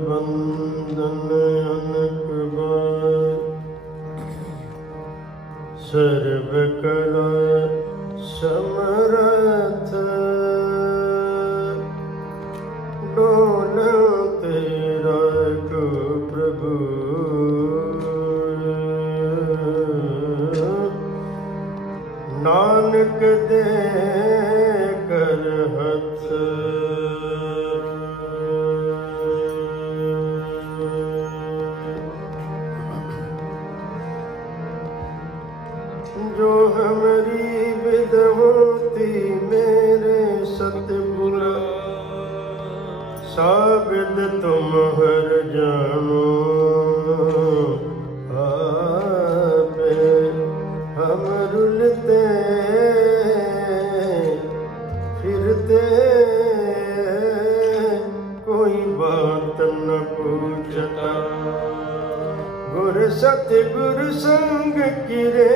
बंदन अनक बार, सर्व कला समरथ, डोलते रखो प्रभु। नानक दे कर हथ, जो हमारी विद होती मेरे सतगुर, साबिद तुम हर जानो। आपे हम रुलते फिरते, कोई बात न पूछता। गुर सतगुर संग किरे,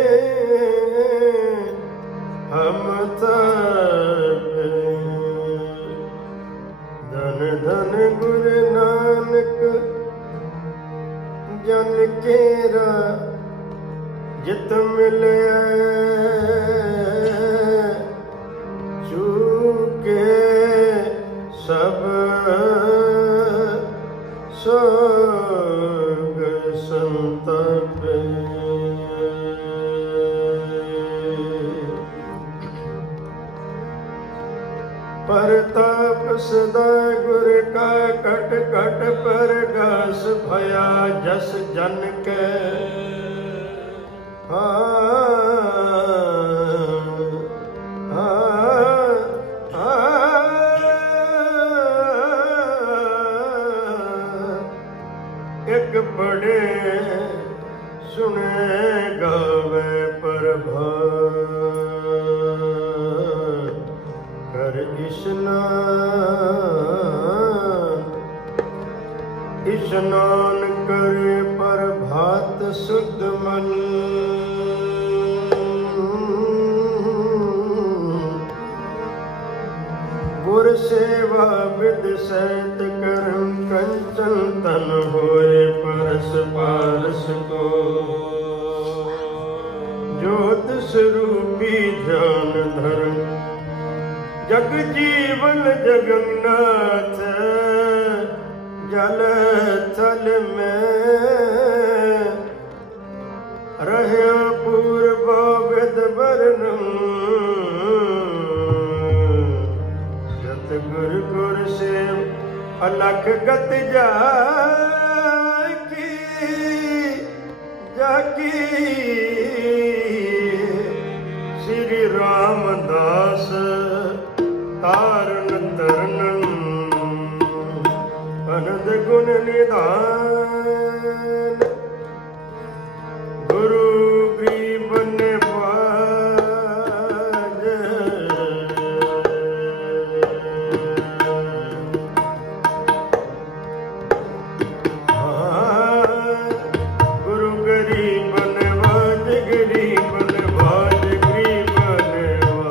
हम तापे। धन धन गुरु नानक जन केरा, जित मिले चूके सब सोग संतापे। परताप सदा गुर का कट कट पर घास भया जस जन के। एक पढ़े सुने गावे प्रभात, कर स्नान करे प्रभात शुद्ध मन। गुर सेवा विद सहित करम, कंचन तन होए परस पारस को। ज्योत स्वरूपी ध्यान धर्म, जग जीवन जगन्नाथ। जल थल में रहे पूर्व वेद वर्णम। जत गुर गुर से अलख गत जाकी, जाकी श्री रामदास तारन तरनन। अनंद गुण निधान, गुरु ग्रीव निवाज। गुरु गरीब निवाज, गरीब निवाज, गरीब निवाज।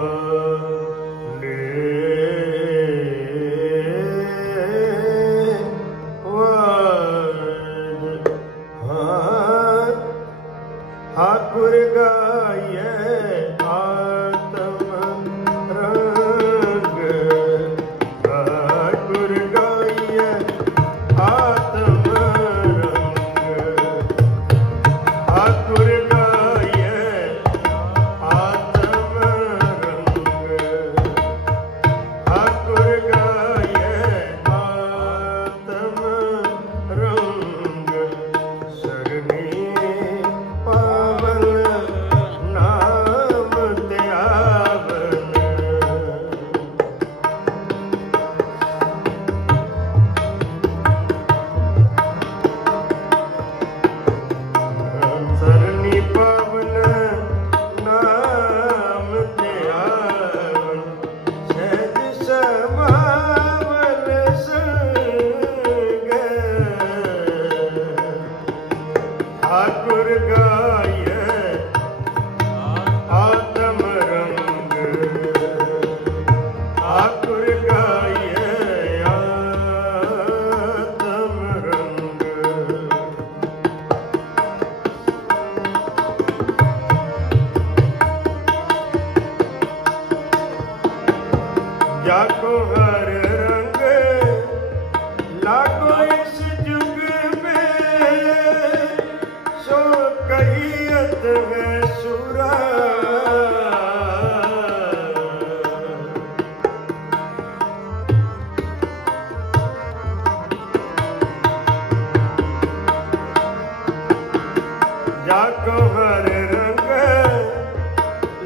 लागो हर रंग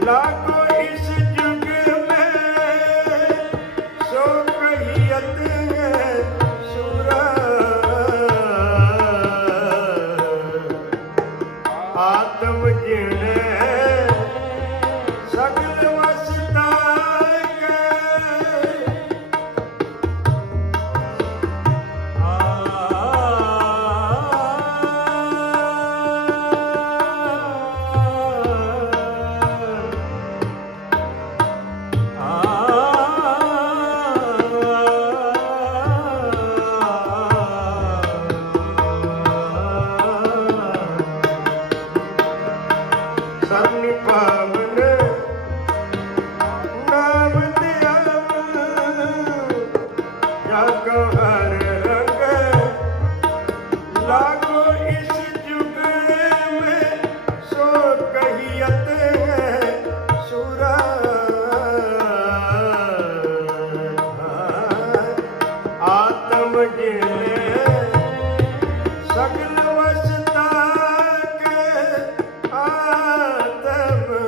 लागो इस जुग में सो कहियत है सुरा आत्म जिने सगल वसता के सरनि पावन नाम दियावन जागो हर रंग लागो इस जुग में सो कहियत है सुरा आत्म जिने सगल वसता के आत्म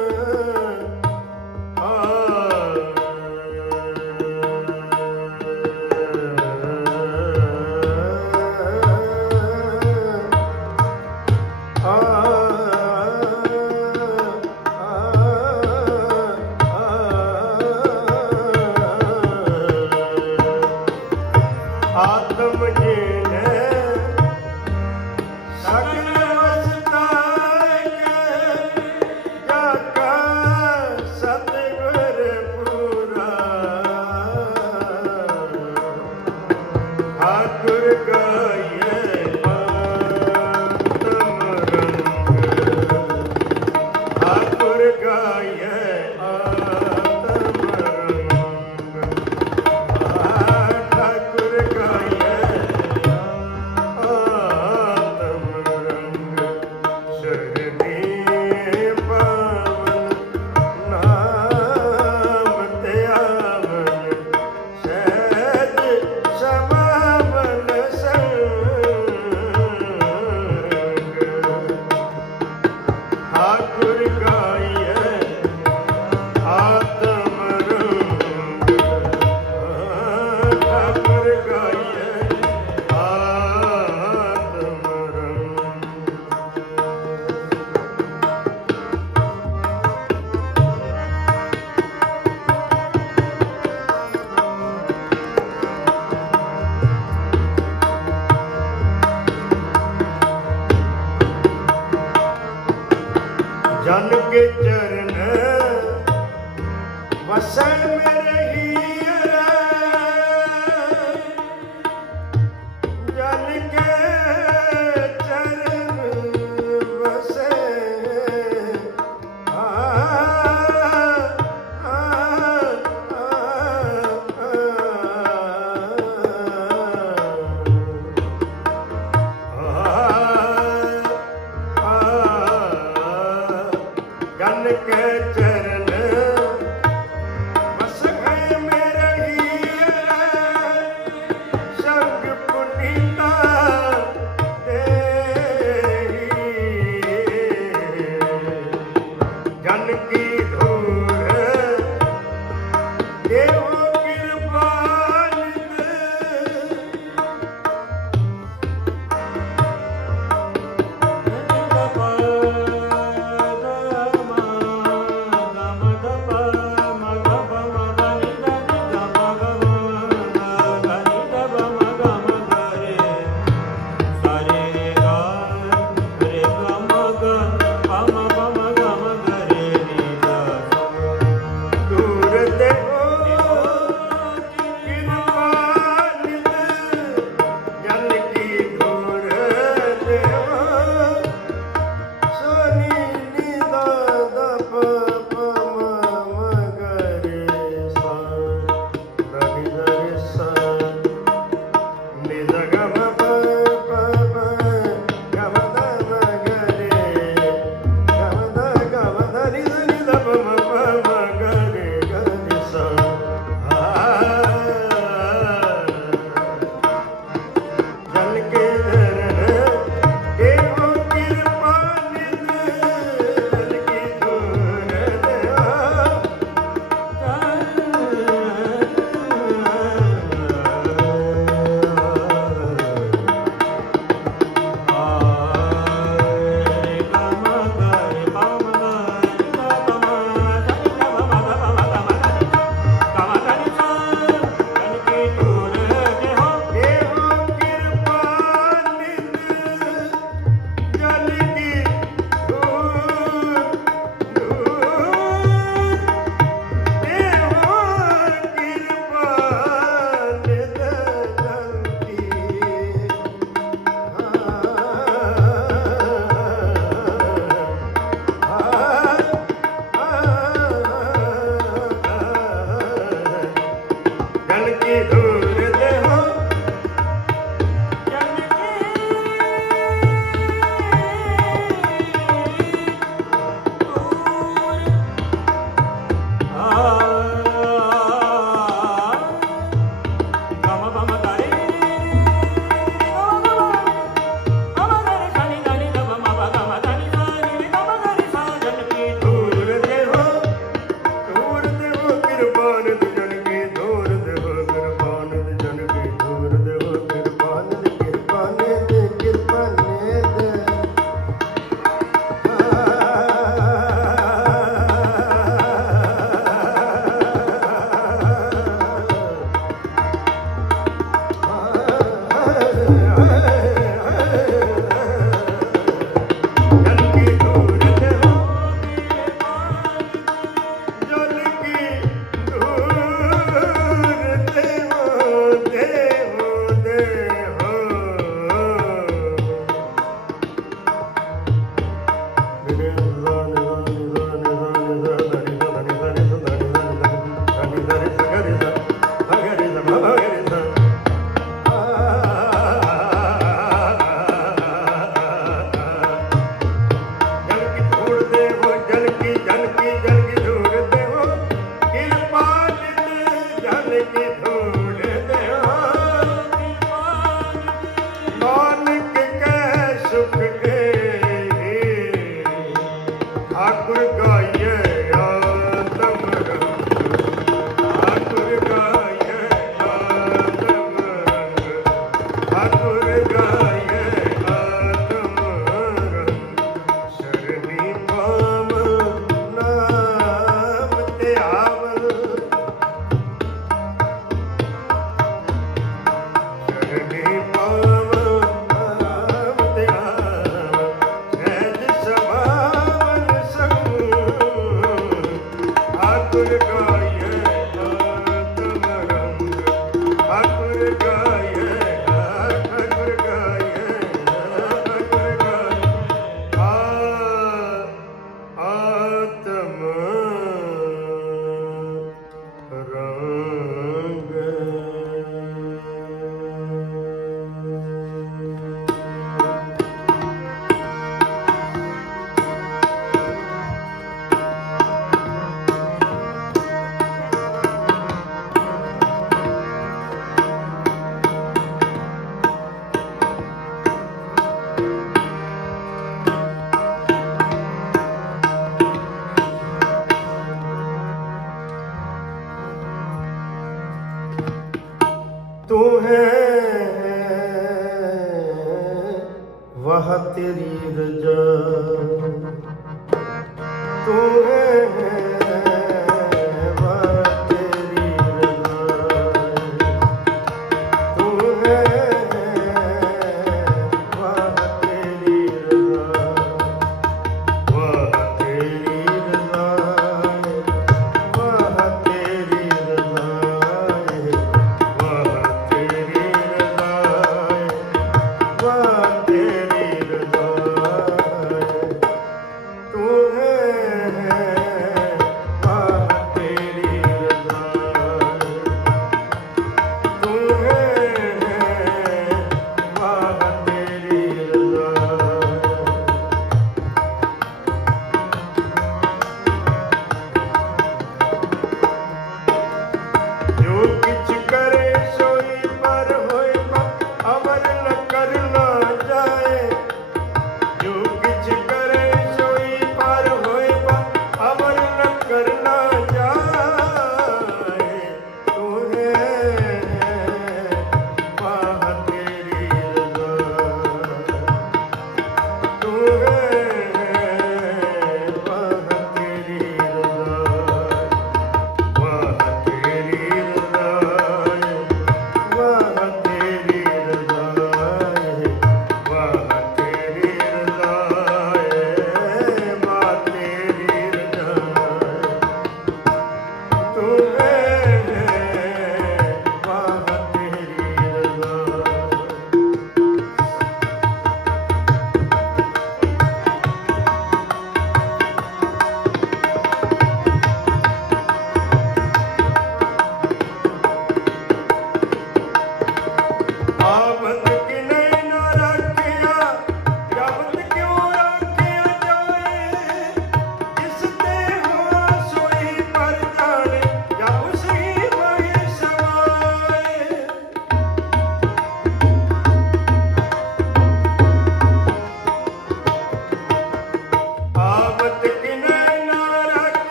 आत्म जिने सगल वसता के जाका सतगुर पूरा ठाकुर गाये आत्म रंग ठाकुर गाये आत्म रंग ठाकुर गाये आत्म रंग शरणी पावन नाम त्यावन सहज समावन संग ठाकुर गाये आत्म रंग ठाकुर गाये आत्म रंग जन के चरण वसन में रहिए जन के चरण वसे जन के चरण बस गए में रहिए संग पुनीता तेरी जन की धूर देव कृपाल के वह तेरी रजा। तू है वह तेरी रजा, तू है वह तेरी रजा, वह तेरी रजा, वह तेरी रजा, वह तेरी रजा, वह तेरी रजा।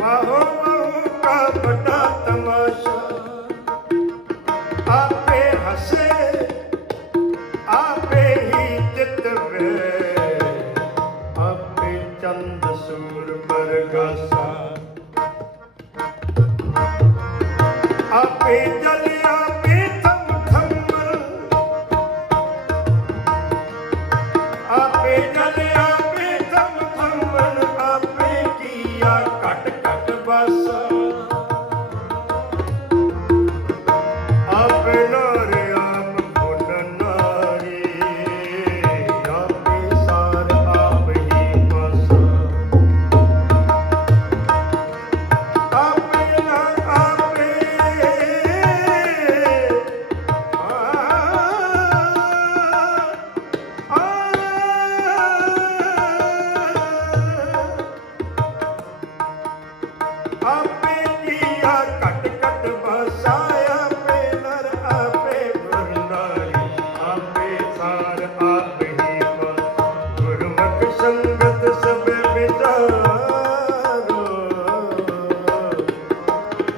वाहो वाहो का बड़ा तमाशा, आपे हसे आपे ही चितवे, आपे चंद सूर बरगासा, आपे जल आपे थम थम्मल, आपे जल आपे थम थम्मल, आपे किया कट कट बासा, आपे नारे आप गुण नारी, आपे सार आप ही बासा, आपे ना आपे आपे किया कट कट बासा, आपे नर आपे गुर नारी, आपे सार आप ही बासा, गुरमुख संगत सब विचारो,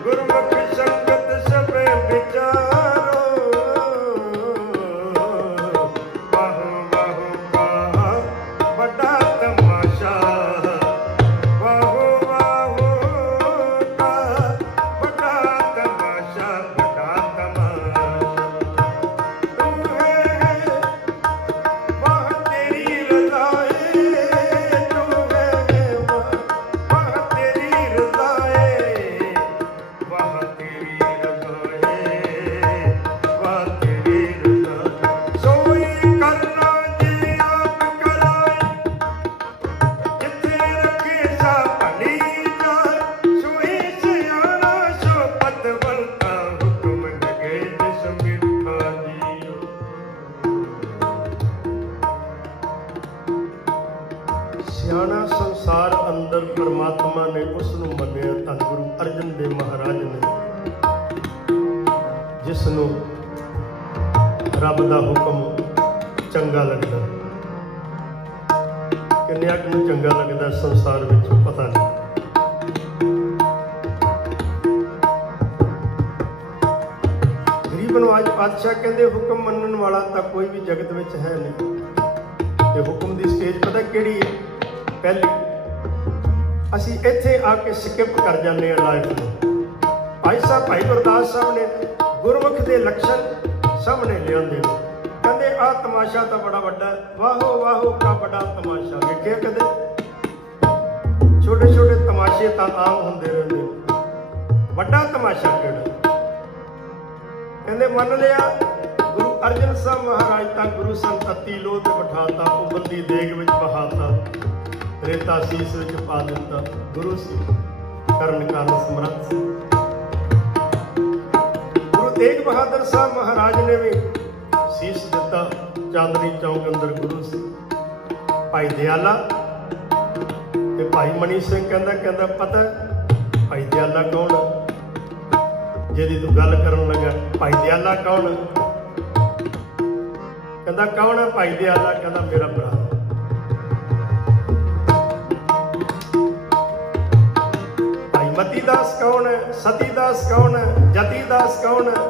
गुरमुख संगत सब विचारो, बाहु बाहु का बड़ा तमाशा, बाहु बाहु का बड़ा तमाशा, बड़ा तमाशा, तू है वह तेरी रज़ाए, तू है वह तेरी रज़ाए, वह तेरी रज़ाए, वह तेरी रज़ाए, सोई करना जे आप कराए, जिथे रखे सा भली जाए, सोई सियाना सो पतवंता, हुक्म लगे जिस मिठा जियो। सियाना संसार अंदर परमात्मा ने उसनू मन्निया धन गुरु अर्जन देव महाराज ने, जिसनू रब दा हुक्म चंगा लगदा, किन्निया कुं चंगा लगदा संसार विच पता नहीं। गरीब नवाज पातशाह कहंदे हुक्म मनण वाला तां कोई भी जगत विच है नहीं, ते हुक्म दी स्टेज पता किहड़ी है? पहली ਅਸੀਂ ਇੱਥੇ ਆ ਕੇ ਸਕਿਪ ਕਰ ਜਾਂਦੇ ਹਾਂ ਲਾਈਫ ਨੂੰ। ਭਾਈ ਸਾਹਿਬ ਭਾਈ ਗੁਰਦਾਸ ਸਾਹਿਬ ਨੇ ਗੁਰਮੁਖ ਦੇ ਲੱਛਣ ਸਾਹਮਣੇ ਲਿਆਂਦੇ ਨੇ, ਕਹਿੰਦੇ ਆਹ ਤਮਾਸ਼ਾ ਤਾਂ ਬੜਾ ਵੱਡਾ, ਵਾਹੋ ਵਾਹੋ ਕਾ ਬੜਾ ਤਮਾਸ਼ਾ। ਵੇਖਿਆ ਕਦੇ? ਛੋਟੇ ਛੋਟੇ ਤਮਾਸ਼ੇ ਤਾਂ ਆਮ ਹੁੰਦੇ ਰਹਿੰਦੇ, ਵੱਡਾ ਤਮਾਸ਼ਾ ਕਿਹੜਾ? ਕਹਿੰਦੇ ਮੰਨ ਲਿਆ ਗੁਰੂ ਅਰਜਨ ਸਾਹਿਬ ਮਹਾਰਾਜ ਤਾਂ ਗੁਰੂ ਸੰਤਤੀ ਲੋਹ ਤੇ ਬਿਠਾਤਾ, ਉਬਲਦੀ ਦੇਗ ਵਿੱਚ ਬਹਾਤਾ, रेता शीस विच पा दिता, गुरु सी करन काल समर्थ सी। गुरु तेग बहादुर साहब महाराज ने भी शीस दिता, चांदनी चौक अंदर गुरु सी। भाई दयाला ते भाई मनी सिंह कहंदा पता भाई दयाला कौन है? जिहदी तू गल करन लगा, भाई दयाला कौन है? कहंदा कौन है भाई दयाला? कहंदा मेरा भरा। मतीदास कौन है? सतीदास कौन है? जतीदास कौन है?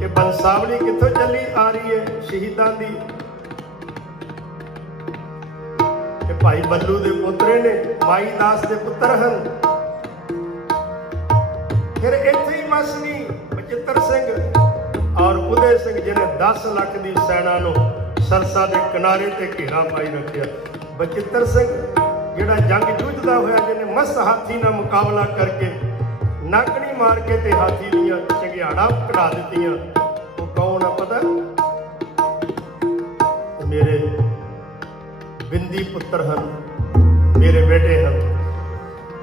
ये बंसावली कित्थों चली आ रही है शहीदां दी? ये भाई बल्लू दे पुत्रे ने, माई दास दे पुत्र हन। फिर इत्थे ही मसनी बचित्र सिंह और उदय सिंह जिन्हें 10 लाख की सैना नूं सरसा के किनारे ते घेरा पाई रखिया। बचित्र सिंह जिहड़ा जंग जूझदा होया, जिन्हें मस्त हाथी नाल मुकाबला करके नागणी मार के ते हाथी दीआं चंगियाड़ा कढ़ा दित्तियां, वो कौन है पता? मेरे बिंदी पुत्र हन, मेरे बेटे हन।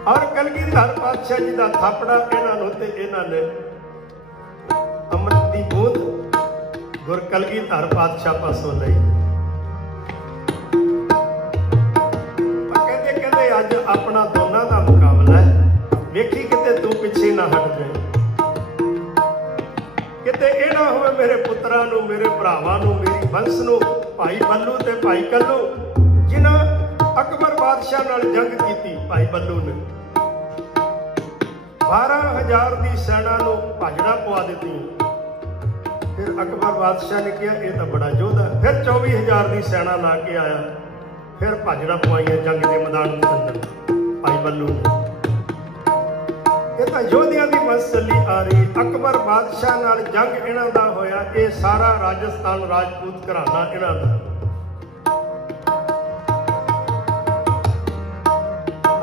और कलगीधर पातशाह जी का थापड़ा इन्हां नूं ते इन्हां ने अमृत दी बूंद गुर कलगीधर पातशाह पासों लई। अज अपना दोनों का मुकाबला है, वेखी किते तू पिछे ना हट जाए, किते ये ना होवे मेरे पुत्रां नूं, मेरे भरावां नूं, मेरी वंश नूं, भाई बल्लू ते भाई कल्लू जिन्हां अकबर बादशाह नाल जंग कीती, भाई बल्लू ने 12,000 ਦੀ ਸੈਨਾ ਨੂੰ ਭਾਜੜਾ ਪਵਾ ਦਿੱਤੀਆਂ। ਫਿਰ ਅਕਬਰ ਬਾਦਸ਼ਾਹ ਨੇ ਕਿਹਾ ਇਹ ਤਾਂ ਬੜਾ ਯੋਧਾ। ਫਿਰ 24,000 ਦੀ ਸੈਨਾ ਲਾ ਕੇ ਆਇਆ। ਫਿਰ ਭਾਜੜਾ ਪਵਾਈਆਂ ਜੰਗ ਦੇ ਮੈਦਾਨ ਦੇ ਅੰਦਰ ਭਾਈ ਬੱਲੂ ਨੇ। ਇਹ ਤਾਂ ਯੋਧਿਆਂ ਦੀ ਬਸ ਚੱਲੀ ਆ ਰਹੀ। ਅਕਬਰ ਬਾਦਸ਼ਾਹ ਨਾਲ ਜੰਗ ਇਹਨਾਂ ਦਾ ਹੋਇਆ। ਇਹ ਸਾਰਾ ਰਾਜਸਥਾਨ ਰਾਜਪੂਤ ਘਰਾਣਾ ਇਹਨਾਂ ਦਾ।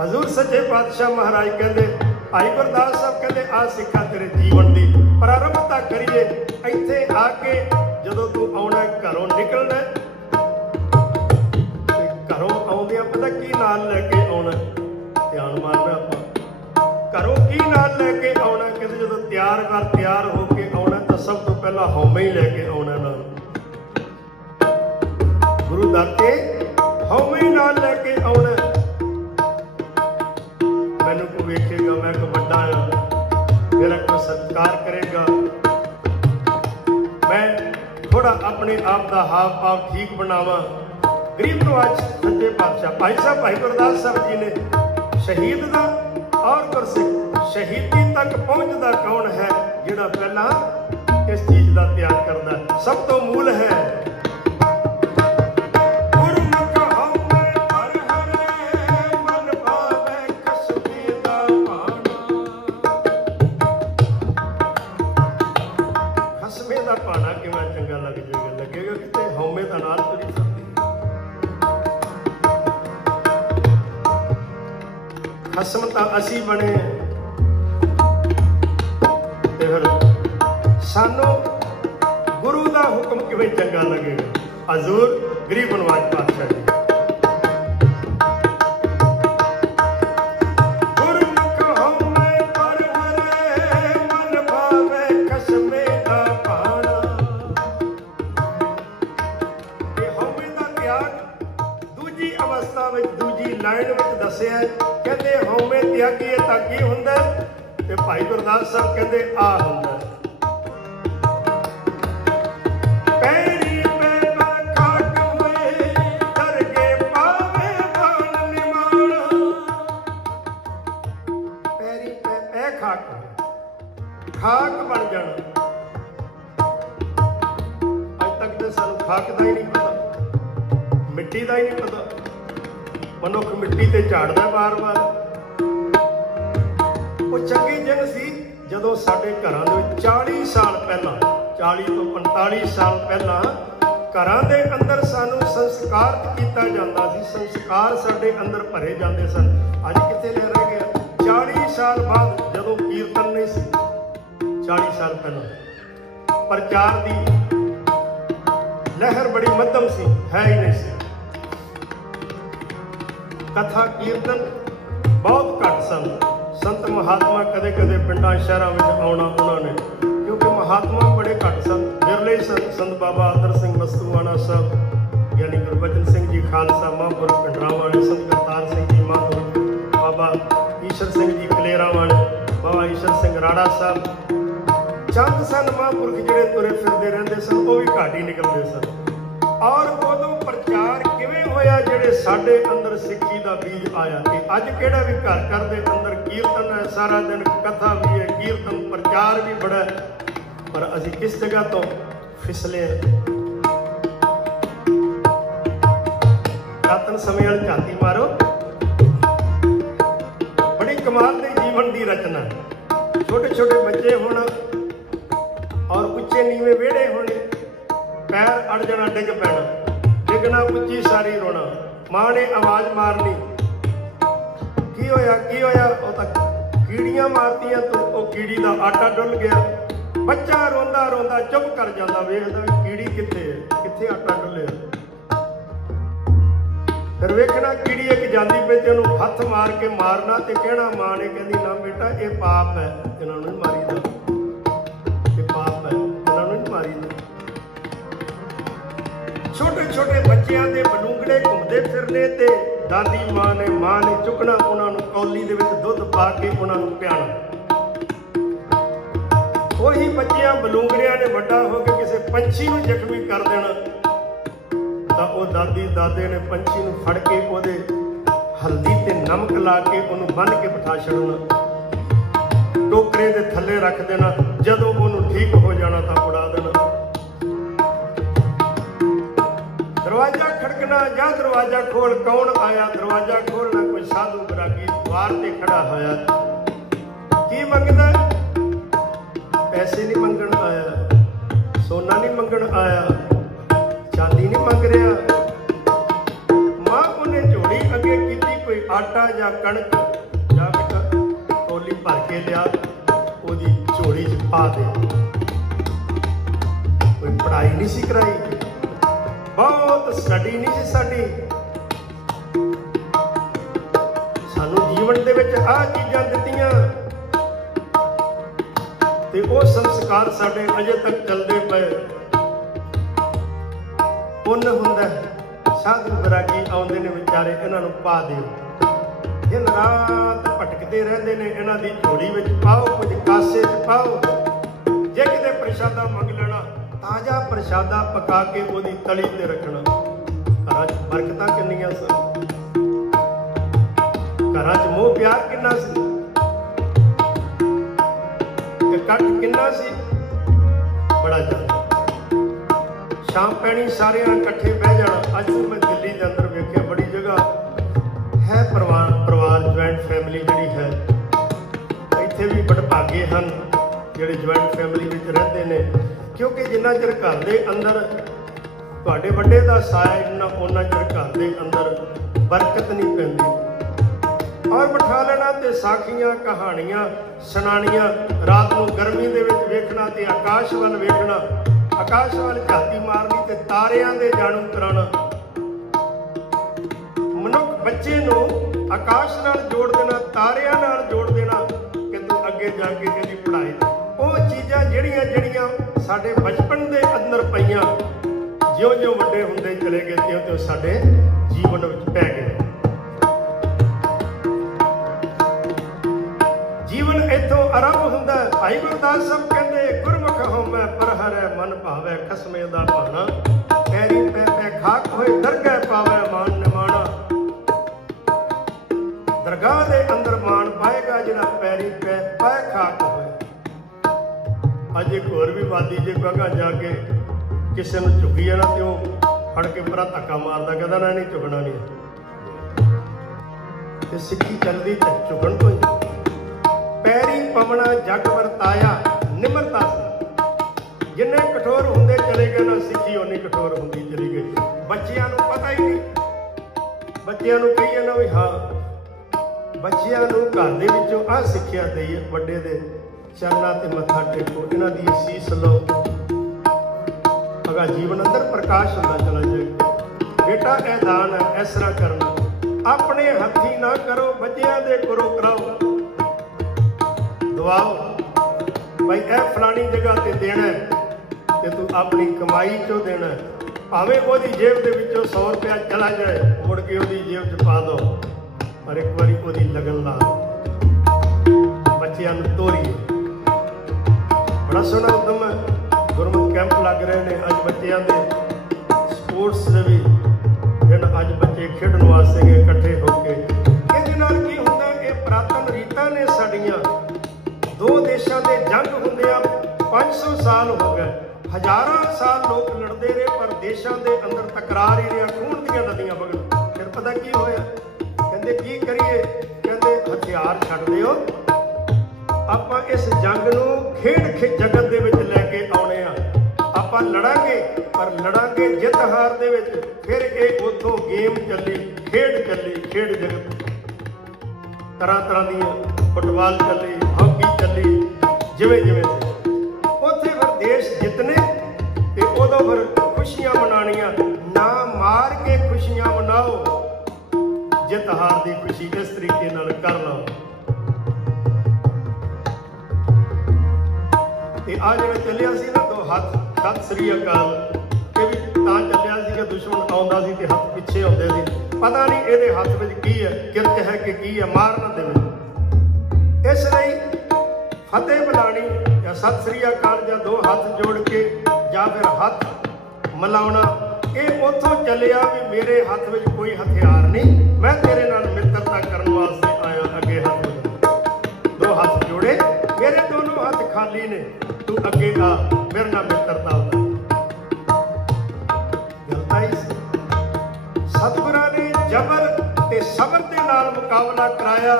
ਹਜ਼ੂਰ ਸੱਚੇ ਪਾਤਸ਼ਾਹ ਮਹਾਰਾਜ ਕਹਿੰਦੇ, ਭਾਈ ਗੁਰਦਾਸ ਸਾਹਿਬ ਕਹਿੰਦੇ ਆ ਸਿੱਖਾਂ ਤੇਰੇ ਜੀਵਨ ਦੀ ਪ੍ਰਾਰੰਭਤਾ ਕਰੀਏ। ਇੱਥੇ ਆ ਕੇ ਜਦੋਂ ਤੂੰ ਆਉਣਾ, ਘਰੋਂ ਨਿਕਲਣਾ, ਤੇ ਘਰੋਂ ਆਉਂਦਿਆਂ ਪਤਾ ਕੀ ਨਾਲ ਲੈ ਕੇ ਆਉਣਾ, ਧਿਆਨ ਮਾਰਨਾ ਆਪਾਂ। ਘਰੋਂ ਕੀ ਨਾਲ ਲੈ ਕੇ ਆਉਣਾ, ਕਹਿੰਦੇ ਜਦੋਂ ਤਿਆਰ ਹੋ ਕੇ ਆਉਣਾ ਤਾਂ ਸਭ ਤੋਂ ਪਹਿਲਾਂ ਹਉਮੈ ਹੀ ਲੈ ਕੇ ਆਉਣਾ ਨਾਲ। ਗੁਰੂ ਦਾਤੇ ਹਉਮੈ ਹੀ ਨਾਲ ਲੈ ਕੇ ਆਉਣਾ। ਮੈਨੂੰ ਕੋਈ ਵੇਖੇਗਾ ਮੈਂ ਇੱਕ ਵੱਡਾ ਆ, ਮੇਰਾ ਕੋਈ ਸਤਿਕਾਰ ਕਰੇਗਾ। ਮੈਂ ਥੋੜਾ ਆਪਣੇ ਆਪ ਦਾ ਹਾਵ ਭਾਵ ਠੀਕ ਬਣਾਵਾਂ। ਗਰੀਬ ਨਵਾਜ ਸੱਚੇ ਪਾਤਸ਼ਾਹ ਭਾਈ ਸਾਹਿਬ ਭਾਈ ਗੁਰਦਾਸ ਸਾਹਿਬ ਜੀ ਨੇ ਸ਼ਹੀਦ ਦਾ ਔਰ ਗੁਰਸਿੱਖ ਸ਼ਹੀਦੀ ਤੱਕ ਪਹੁੰਚਦਾ ਕੌਣ ਹੈ, ਜਿਹੜਾ ਪਹਿਲਾਂ ਇਸ ਚੀਜ਼ ਦਾ ਤਿਆਗ ਕਰਦਾ। ਸਭ ਤੋਂ ਮੂਲ ਹੈ ਭਾਣਾ। ਕਿਵੇਂ ਚੰਗਾ ਲੱਗੇਗਾ ਕਿਤੇ ਹਉਮੈ ਦਾ ਨਾਲ ਤੁਰੀ ਫਿਰਦੀ। ਖਸਮ ਤਾਂ ਅਸੀਂ ਬਣੇ ਤੇ ਫਿਰ ਸਾਨੂੰ ਗੁਰੂ ਦਾ ਹੁਕਮ ਕਿਵੇਂ ਚੰਗਾ ਲੱਗੇਗਾ। ਹਜ਼ੂਰ ਗਰੀਬ ਨਵਾਜ ਪਾਤਸ਼ਾਹ ਜੀ ਦੱਸਿਆ। ਕਹਿੰਦੇ ਹਉਮੈ ਤਿਆਗੀਏ ਤਾਂ ਕੀ ਹੁੰਦਾ, ਤੇ ਭਾਈ ਗੁਰਦਾਸ ਸਾਹਿਬ ਕਹਿੰਦੇ ਆ ਹੁੰਦਾ। ਪੈਰੀ ਪੈਵਾ ਖਾਕ ਹੋਏ ਦਰਗੇ ਪਾਵੇ ਬਾਣ ਨਿਮਾਣ। ਪੈਰੀ ਪੈ ਖਾਕ ਬਣ ਜਾਣਾ। ਅੱਜ ਤੱਕ ਤੇ ਸਾਨੂੰ ਖਾਕ ਦਾ ਹੀ ਨਹੀਂ ਪਤਾ, ਮਿੱਟੀ ਦਾ ਹੀ ਨਹੀਂ ਪਤਾ। ਮਨੁੱਖ ਮਿੱਟੀ ਤੇ ਝਾੜਦਾ ਵਾਰ-ਵਾਰ। ਉਹ ਚੰਗੇ ਦਿਨ ਸੀ ਜਦੋਂ ਸਾਡੇ ਘਰਾਂ ਦੇ ਵਿੱਚ 40 ਸਾਲ ਪਹਿਲਾਂ, 40 ਤੋਂ 45 ਸਾਲ ਪਹਿਲਾਂ ਘਰਾਂ ਦੇ ਅੰਦਰ ਸਾਨੂੰ ਸੰਸਕਾਰ ਕੀਤਾ ਜਾਂਦਾ ਸੀ। ਸੰਸਕਾਰ ਸਾਡੇ ਅੰਦਰ ਭਰੇ ਜਾਂਦੇ ਸਨ। ਅੱਜ ਕਿੱਥੇ ਰਹਿ ਗਿਆ? 40 ਸਾਲ ਬਾਅਦ ਜਦੋਂ ਕੀਰਤਨ ਨਹੀਂ ਸੀ, 40 ਸਾਲ ਪਹਿਲਾਂ ਪ੍ਰਚਾਰ ਦੀ ਲਹਿਰ ਬੜੀ ਮੱਧਮ ਸੀ, ਹੈ ਹੀ ਨਹੀਂ ਸੀ। ਕਥਾ ਕੀਰਤਨ ਬਹੁਤ ਘੱਟ ਸਨ। ਸੰਤ ਮਹਾਤਮਾ ਕਦੇ ਕਦੇ ਪਿੰਡਾਂ ਸ਼ਹਿਰਾਂ ਵਿੱਚ ਆਉਣਾ ਉਹਨਾਂ ਨੇ, ਕਿਉਂਕਿ ਮਹਾਤਮਾ ਬੜੇ ਘੱਟ ਸਨ, ਵਿਰਲੇ ਸਨ। ਸੰਤ ਬਾਬਾ ਆਦਰ ਸਿੰਘ ਮਸਤੂਆਣਾ ਸਾਹਿਬ, ਯਾਨੀ ਗੁਰਬਚਨ ਸਿੰਘ ਜੀ ਖਾਲਸਾ ਮਹਾਂਪੁਰਖ ਪਿੰਡਰਾਂ ਵਾਲੇ, ਸੰਤ ਕਰਤਾਰ ਸਿੰਘ ਜੀ ਮਹਾਂਪੁਰਖ, ਬਾਬਾ ਈਸ਼ਰ ਸਿੰਘ ਜੀ ਕਲੇਰਾਂ ਵਾਲੇ, ਬਾਬਾ ਈਸ਼ਰ ਸਿੰਘ ਰਾੜਾ ਸਾਹਿਬ, ਚੰਦ ਸਨ ਮਹਾਂਪੁਰਖ ਜਿਹੜੇ ਤੁਰੇ ਫਿਰਦੇ ਰਹਿੰਦੇ ਸਨ। ਉਹ ਵੀ ਘੱਟ ਹੀ ਨਿਕਲਦੇ ਸਨ। ਔਰ ਉਦੋਂ ਪ੍ਰਚਾਰ ਕਿਵੇਂ ਹੋਇਆ? ਜਿਹੜੇ ਸਾਡੇ ਅੰਦਰ ਸਿੱਖੀ ਦਾ ਬੀਜ ਆਇਆ। ਤੇ ਅੱਜ ਕਿਹੜਾ ਵੀ ਘਰ ਦੇ ਅੰਦਰ ਕੀਰਤਨ ਹੈ, ਸਾਰਾ ਦਿਨ ਕਥਾ ਵੀ ਹੈ, ਕੀਰਤਨ ਪ੍ਰਚਾਰ ਵੀ ਬੜਾ ਹੈ, ਪਰ ਅਸੀਂ ਕਿਸ ਜਗ੍ਹਾ ਤੋਂ ਫਿਸਲੇ ਹਾਂ। ਪੁਰਾਤਨ ਸਮੇਂ ਵਾਲੀ ਝਾਤੀ ਮਾਰੋ, ਬੜੀ ਕਮਾਲ ਦੀ ਜੀਵਨ ਦੀ ਰਚਨਾ। ਛੋਟੇ ਛੋਟੇ ਬੱਚੇ ਹੋਣ ਔਰ ਉੱਚੇ ਨੀਵੇਂ ਵਿਹੜੇ ਹੋਣੇ, ਪੈਰ ਅੜ ਜਾਣਾ, ਡਿੱਗ ਪੈਣਾ, ਡਿੱਗਣਾ, ਉੱਚੀ ਸਾਰੀ ਰੋਣਾ। ਮਾਂ ਨੇ ਆਵਾਜ਼ ਮਾਰਨੀ, ਕੀ ਹੋਇਆ ਕੀ ਹੋਇਆ? ਉਹ ਤਾਂ ਕੀੜੀਆਂ ਮਾਰਤੀਆਂ ਤੂੰ। ਉਹ ਕੀੜੀ ਦਾ ਆਟਾ ਡੁੱਲ ਗਿਆ। ਬੱਚਾ ਰੋਂਦਾ ਰੋਂਦਾ ਚੁੱਪ ਕਰ ਜਾਂਦਾ, ਵੇਖਦਾ ਵੀ ਕੀੜੀ ਕਿੱਥੇ ਹੈ, ਕਿੱਥੇ ਆਟਾ ਡੁੱਲਿਆ। ਫਿਰ ਵੇਖਣਾ ਕੀੜੀ ਇੱਕ ਜਾਂਦੀ ਪਈ ਤੇ ਉਹਨੂੰ ਹੱਥ ਮਾਰ ਕੇ ਮਾਰਨਾ ਤੇ ਕਹਿਣਾ, ਮਾਂ ਨੇ ਕਹਿੰਦੀ ਨਾ ਬੇਟਾ ਇਹ ਪਾਪ ਹੈ, ਇਹਨਾਂ ਨੂੰ ਨਹੀਂ ਮਾਰੀਦਾ, ਇਹ ਪਾਪ ਹੈ, ਇਹਨਾਂ ਨੂੰ ਨਹੀਂ ਮਾਰੀਦਾ। ਛੋਟੇ ਛੋਟੇ ਬੱਚਿਆਂ ਦੇ ਬਲੂੰਗੜੇ ਘੁੰਮਦੇ ਫਿਰਨੇ ਤੇ ਦਾਦੀ ਮਾਂ ਨੇ ਚੁੱਕਣਾ, ਉਹਨਾਂ ਨੂੰ ਕੌਲੀ ਦੇ ਵਿੱਚ ਦੁੱਧ ਪਾ ਕੇ ਉਹਨਾਂ ਨੂੰ ਪਿਆਣਾ। ਉਹੀ ਬੱਚਿਆਂ ਬਲੂੰਗੜਿਆਂ ਨੇ ਵੱਡਾ ਹੋ ਕੇ ਕਿਸੇ ਪੰਛੀ ਨੂੰ ਜ਼ਖਮੀ ਕਰ ਦੇਣਾ ਤਾਂ ਉਹ ਦਾਦੀ ਦਾਦੇ ਨੇ ਪੰਛੀ ਨੂੰ ਫੜ ਕੇ ਉਹਦੇ ਹਲਦੀ ਤੇ ਨਮਕ ਲਾ ਕੇ ਉਹਨੂੰ ਬੰਨ੍ਹ ਕੇ ਬਿਠਾ ਛੱਡਣਾ। टोकरे दे थल्ले रख देना, जदों ओनू ठीक हो जाना तां उड़ा देना। दरवाजा खड़कना, जा दरवाजा खोल, कौन आया? दरवाजा खोलना, कोई साधु बैरागी द्वार ते खड़ा होया। की मंगदा? पैसे नहीं मंगण आया, सोना नहीं मंगण आया, चांदी नहीं मंग रहा। मां उन्हें झोली अगे कीती, कोई आटा या कणक या बेटा टोली भर के लिया, ओदी झोली च पा दे। कोई पढ़ाई नहीं सी कराई, बहुत स्टडी नहीं सी साडी। सानू जीवन दे विच आ चीज़ां दित्तियां ते वो संस्कार साडे अजे तक चलते पे। पुण्य हुंदा साधु बैरागी आउंदे ने विचारे, इन्हां नूं पा दिओ। दिन रात भटकते रहंदे ने, इन्हां दी झोली विच पाओ, कुछ कासे च पाओ। जे किते प्रशादा मंग लेना, ताजा प्रशादा पका के ओदी तली ते रखना। घरां च बरकतां किन्नियां सन, घरां च मोह प्यार किन्ना सी, कट किन्ना सी, बड़ा ज्यादा। शाम पैनी सारियां इकट्ठे बह जाना। अज मैं दिल्ली के अंदर वेखिया बड़ी जगह है परिवार ज्वाइंट फैमिली जिहड़ी है, इत्थे भी बड़भागे हैं जिहड़े ज्वाइंट फैमिली विच रहिंदे ने, क्योंकि जिन्ना चिर घर दे अंदर तुहाडे वड्डे दा साया इन्ना, उन्ना चिर घर दे अंदर बरकत नहीं पैंदी। और बिठा लेना ते साखियां कहानियां सुनानियां, रात को गर्मी दे विच वेखना ते आकाश वाल वेखना, आकाश वाल झाती मारनी ते तारियां दे जाणू कराना। मनुख बच्चे नूं आकाश नाल जोड़ देना, तारियां नाल जोड़ देना कि तूं अगे जाके इहदी पढ़ाई। ਉਹ चीज़ां ਜਿਹੜੀਆਂ ਸਾਡੇ बचपन ਦੇ अंदर ਪਈਆਂ, ਜਿਉਂ-ਜਿਉਂ ਵੱਡੇ ਹੁੰਦੇ ਚਲੇ ਗਏ ਤਿਉਂ-ਤਿਉਂ ਸਾਡੇ ਜੀਵਨ ਵਿੱਚ ਪੈ ਗਏ। जीवन इथों आरंभ हुंदा है। भाई गुरदास साहब कहते, गुरमुख होमै पर हरै मन भावै, खसमे दा भाना पैरी पै पै खाक होए, दरगाह पावै मान निमाणा। दरगाह दे अंदर मान पाएगा जिहड़ा पैरी पै पै खाक होए। अज एक होर भी वादी जे कहा जाके किसी नूं झुकी जाना ते ओह फड़ के परा धक्का मारदा, कहदा ना नहीं झुकना नहीं। ते सिੱਖੀ चलदी ते झुकण तो ही। पैरी पवना जग वरताया निमरता से, जिन्ने कठोर होंदे चले गए ना, सिੱਖੀ उन्नी कठोर होंदी चली गई। बच्चियां नूं पता ही नहीं, बच्चियां नूं कही जाना भी हाँ, बच्चियां नूं घर दे विचों आ सिੱਖਿਆ देईए, वड्डे दे चरनां ते मत्था टेको, इन्हां दी सीस लो, अगा जीवन अंदर प्रकाश हुंदा चला जाएगा। बेटा ए दान है, इस तरह करना, अपने हथी ना करो, बच्चियां दे करो कराओ, दवाओ भाई ए फलानी जगह ते देना ते तू अपनी कमाई चो देना। भावें ओदी जेब दे विचों 100 रुपया चला जाए, मुड़ के ओदी जेब च पा दो, पर एक बारी ओदी लगन ला बच्चियां नूं तोरीए। बड़ा सोहना उद्यम है, गुरमुख कैंप लग रहे हैं अज बच्चियां दे, स्पोर्ट्स दे भी दिन अज बच्चे खेडण वास्ते गए इकट्ठे होके। इहदे नाल की हुंदा, ये पुरातन रीतां ने साडीआं। दो देशों के जंग होंदिया 500 साल हो गए, हजारों साल लोग लड़ते रहे, पर देशों के अंदर तकरार ही रहा, खून दी नदियां बगन। फिर पता की होया, कहते की करिए, कहते हथियार छड्ड दिओ, आपां इस जंग नूं खेड जगत दे विच लैके आउणे आ। आपां लड़ांगे, पर लड़ांगे जित हार दे विच। फिर ये उत्थों गेम चली, खेड जगत तरह तरह दी, फुटबाल चली, हॉकी चली, जिवें उत्थे फिर देश जितने ते उदों फिर खुशियां मनानियां। ना मार के खुशियां मनाओ, जित हार दी खुशी इस तरीके नाल कर लो। ते आ जिहड़ा चलिया सी ना, दो हथ सत श्री अकाल, ये भी तां चलिया सी कि दुश्मन आउंदा सी ते हथ पिछे आउंदे सी, पता नहीं इहदे हथ विच की है, किरच है कि की है, मार ना देवे। इसलिए फतेह बुलानी या सत श्री अकाल, या दो हाथ जोड़ के या फिर हाथ मिलाना, ये उतों चलिया भी मेरे हाथ में कोई हथियार नहीं, मैं तेरे नाल मित्रता करने वास्ते आया। अगे हाथ दो हाथ जोड़े अगे आ मेरे नाल मित्रता होता। गलता ही सतगुरां ने जबर ते सबर दे नाल मुकाबला कराया।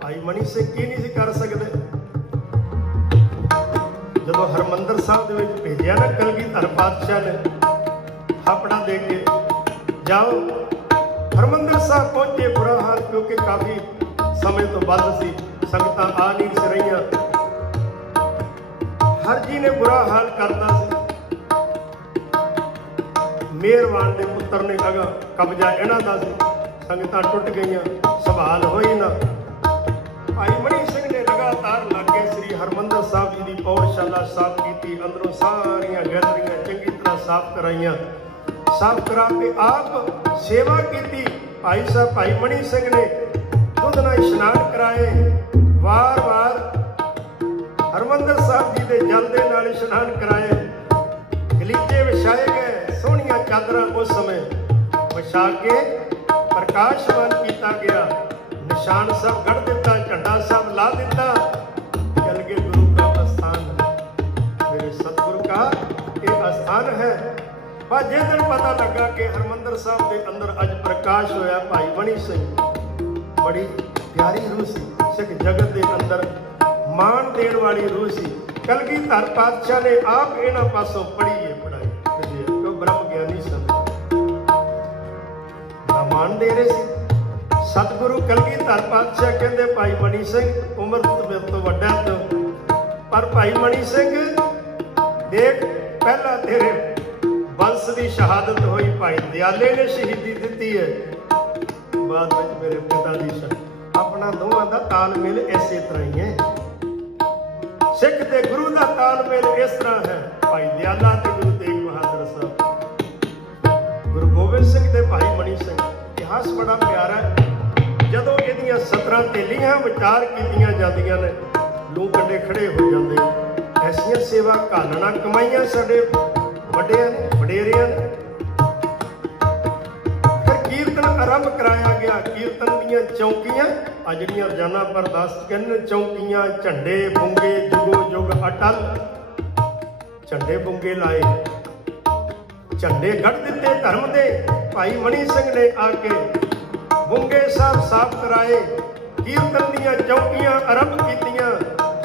भाई मनी सिंह की नहीं सी कर सकते। जदों हरमंदर साहब दे विच भेजिया ना कलगीधर पातशाह ने अपना दे के जाओ, हरमंदर साहब पहुंचे, बुरा हाल क्योंकि काफी समय तो बंद सी, संगतां आ नहीं सी रहीआं। हर जी ने बुरा हाल करता सी। मेहरबान दे पुत्र ने अगा कब्जा इन्हां दा सी, संगतां टुट गईयां, संभाल होई ना। भाई मनी सिंह ने लगातार लागे श्री हरमंदर साहब जी की पौधशाला साफ की, अंदरों सारियां गैलरियां चंगी तरह साफ कराइयां, साफ करा के आप सेवा की। भाई साहब भाई मनी सिंह ने दुध नाल इशनान कराए, वार वार हरमंदर साहब जी के जल दे नाल इशनान कराए, गलीचे विछाए गए, सोहणियां चादरां उस समय विछा के प्रकाशमान किया गया, निशान सब गढ़ दिता, झंडा सब ला दिता। चल गए गुरु का स्थान, मेरे सतगुरु का ये स्थान है। पर जिस दिन पता लगा कि हरमंदर साहब के अंदर अज प्रकाश होया, भाई मनी सिंह बड़ी प्यारी रूह सी, सिख जगत के अंदर मान देण वाली रूह सी। कलगीधर पातशाह ने आप इन्हां पासों पढ़ी है पढ़ाई, क्यों ब्रह्म ज्ञानी सन मान दे रहे सी। सतगुरु कलगीधर पातशाह कहते भाई मनी सिंह उम्र मेरे तो वड्डा तो, पर भाई मनी सिंह देख पहला तेरे वंश की शहादत हुई, भाई दयाले ने शहीदी दी है, बाद में मेरे पिता की अपना दोवां का तालमेल इस तरह ही है। सिख ते गुरु का तालमेल इस तरह है, भाई दयाला ते गुरु तेग बहादुर साहब, गुरु गोबिंद सिंह ते भाई मनी सिंह। इतिहास बड़ा प्यारा है। जदों इहदियां 17 तेलियां विचार कीतियां जांदियां ने, लू कंडे खड़े हो जाते, ऐसियां सेवा घालना कमाइयां साडे वड्डियां ने वडेरियां ने। फिर कीर्तन आरंभ कराया गया, कीर्तन दीयां चौकियां आ जिहड़ियां रोजाना बर्दाश्त करन, चौकियां झंडे बुंगे जुगो जुग अटल, झंडे बुंगे लाए, झंडे गढ़ दिते धर्म दे। भाई मनी सिंह ने आके बुंगे साहब साफ कराए, कीर्तन दीयां चौकियां आरंभ कीतियां,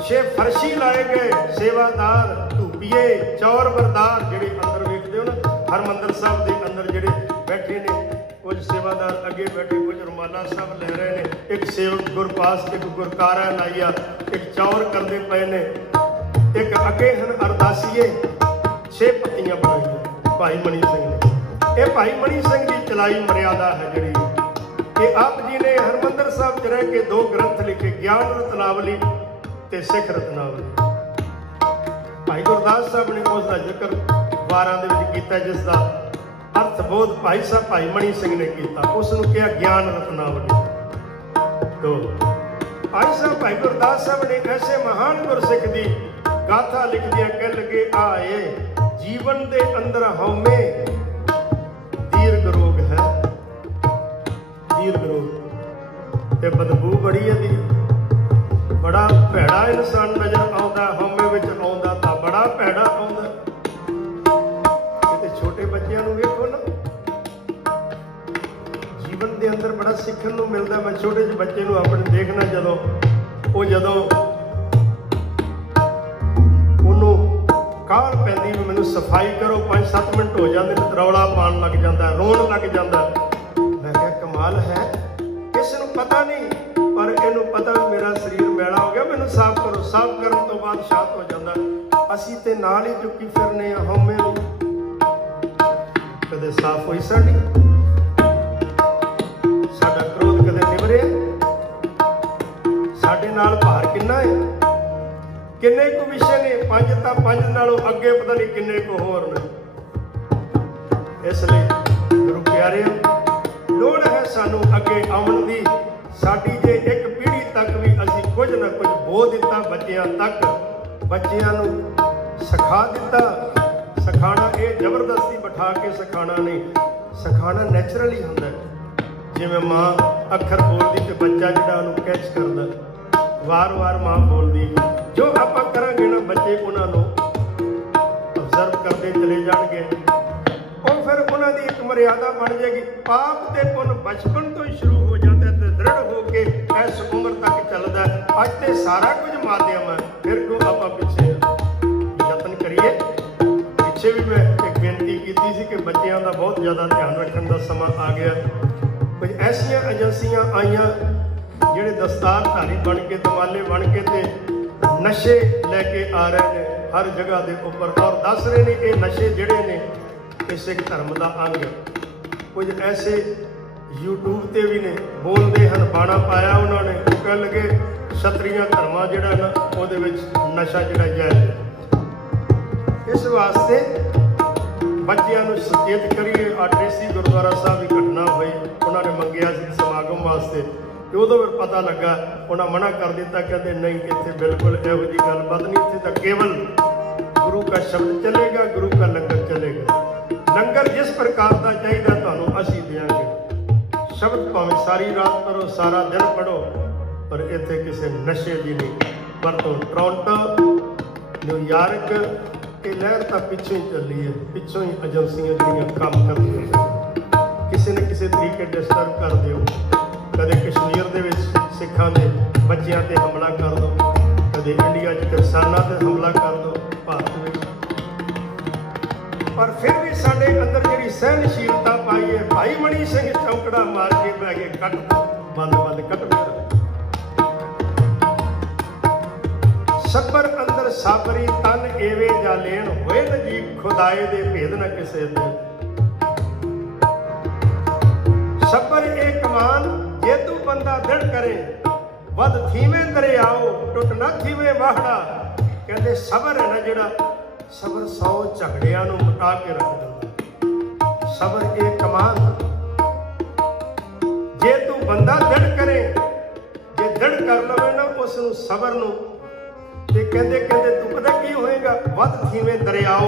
6 फरशी लाए गए, सेवादार धूपीए चौर बरदार जिहड़े अंदर वेखदे हो ना हरमंदर साहब के अंदर जिहड़े बैठे ने, कुछ सेवादार अगे बैठे, कुछ रुमाला साहब ले रहे ने, एक सेवक गुरपास एक गुरकारा लाइया, एक चौर करते पे ने, एक अगे हन अरदासीए 6 पत्तियां बनाइया भाई मनी सिंह ने। यह भाई मनी सिंह की चलाई मर्यादा है जिहड़ी कि आप जी ने हरमंदर साहब च रह के 2 ग्रंथ लिखे, ज्ञान रत्नावली ते सिख रत्नावली। भाई गुरदास साहब ने उसका जिक्र 12 दे विच कीता, जिसका अर्थ बोध भाई साहब भाई मनी सिंह ने किया, उसनूं कहा ज्ञान रत्नावली। तो भाई साहब भाई गुरदास साहब ने ऐसे महान गुरसिख की गाथा लिख दिया, कह लगे आए जीवन दे अंदर हौमे दीर्घ रोग है, दीर्घ रोग ते बदबू बड़ी है, बड़ा भैड़ा इंसान नजर आता, हौमे विच आउंदा तां बड़ा भैड़ा आउंदा। ते छोटे बच्चों नूं वेखो ना, जीवन दे अंदर बड़ा सीखण नूं मिलदा। मैं छोटे ਜਿਹੇ बच्चे नूं अपने देखना, जदों ਉਹਨੂੰ ਕਾਹਲ ਪੈਂਦੀ ਵੀ ਮੈਨੂੰ सफाई करो, 5-7 मिनट हो जाते हैं, रौला पान लग जाता, रोन लग जाता। मैं क्या कमाल है, इसनूं पता नहीं, पर इनू पता मेरा शरीर मैला हो गया, मैनू साफ करो। साफ करने तो बाद शांत हो जाता। असीं ते नाल ही चुकी फिरने हौमे नूं, कदे साफ होई साडी, साडा क्रोध कदे निवरिया, साडे नाल भार किन्ना है, किन्ने को विषय ने, 5 तां 5 नालों अगे पता नहीं किन्ने को होर ने। इसलिए गुरु प्यारे लोड़ है सानू अगे आउण दी। साडी जे एक पीढ़ी तक भी असीं कुछ ना कुछ बो दिता बच्चियां तक, बच्चियां नूं सिखा दिता। सिखाना ये जबरदस्ती बिठा के सिखाना नहीं, सिखाना नैचुरली हुंदा है। जिवें माँ अखर बोलदी ते बच्चा जिहड़ा उहनूं कैच करदा, वार वार माँ बोलदी जो आप करांगे ना बच्चे उन्होंने ऑब्जर्व करते चले जाएंगे और फिर उन्होंने एक मर्यादा बन जाएगी। पाप ते पुन बचपन तो ही शुरू हो जाता है, दृढ़ होके इस उम्र तक चलता है। अज तो सारा कुछ माध्यम है, फिर क्यों आप पिछे यत्न करिए। पिछे भी मैं एक बेनती की थी कि बच्चों का बहुत ज़्यादा ध्यान रखने का समा आ गया। कुछ ऐसिया एजेंसियां आईयां ਜਿਹੜੇ दस्तारधारी बन के दमाले बन के ते नशे लैके आ रहे हैं हर जगह के उपर और दस रहे हैं ये नशे जोड़े ने ये सिख धर्म का अंग। कुछ ऐसे यूट्यूब ते भी ने बोलते हैं, बाणा पाया उन्होंने, कह लगे क्षत्रिय धर्म जोड़ा ना वो नशा जोड़ा जायज़। इस वास्ते बच्चों सचेत करिए। ट्रेसी गुरुद्वारा साहब की घटना हुई, उन्होंने मंगया समागम वास्ते, उदों फिर पता लगा उन्हें मना कर दिता, कहते नहीं इतने बिल्कुल यहो जी गलबात नहीं, इतने तो केवल गुरु का शब्द चलेगा, गुरु का लंगर चलेगा। लंगर जिस प्रकार का चाहिए तुहानूं असीं देंगे। शब्द भावें सारी रात पढ़ो, सारा दिन पढ़ो, पर इत्थे किसी नशे की नहीं वरतों। टोरंटो, न्यूयॉर्क ये लहर तो पिछों ही चली है, पिछों ही एजेंसियां जिहड़ियां काम करदियां किसी न किसी तरीके डिस्टर्ब कर दिओ। कदे कश्मीर दे विच सिखां दे बच्चों ते हमला कर दो, कदे इंडिया च किसानां ते हमला कर दो भारत में। पर फिर भी साडे अंदर जिहड़ी सहनशीलता पाई है, भाई मणि सिंह चौकड़ा मार के बह गए, कट बंद बंद कट मेरा सबर अंदर साबरी तन एवे जा लेन होए नजीक खुदाए दे भेद न किसे दे। सबर ए कमान जे तू बंदा दृढ़ करे वध थीवे दरियाओ टुट ना थीवे वाहड़ा। कहते सबर है ना जिहड़ा, सबर 100 झगड़ियां नूं मुटा के रख दिंदा। सबर ए कमान जे तू बंदा दृढ़ करे, जे दृढ़ कर लवे ना उस नूं सबर नूं ते कहते कहते तू पता की होएगा, वध थीवे दरियाओ,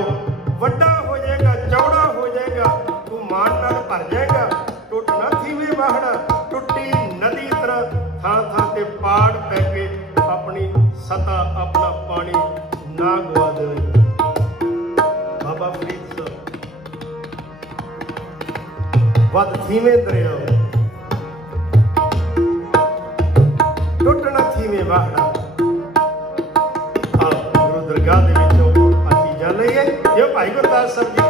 वड्डा हो जाएगा, चौड़ा हो जाएगा, तू मान नाल भर जाएगा। टुट ना थीवे वाहड़ा, टुटी नदी तरह थां थां ते पाड़ पै के अपनी सतह अपना पानी ना गवा देवे। बाबा फरीद साहब, वध थीवे दरियाओ, टुट ना थीवे वाहड़ा। दरगाह दे विचों आ चीज़ां लईए। जो भाई गुरदास साहब जी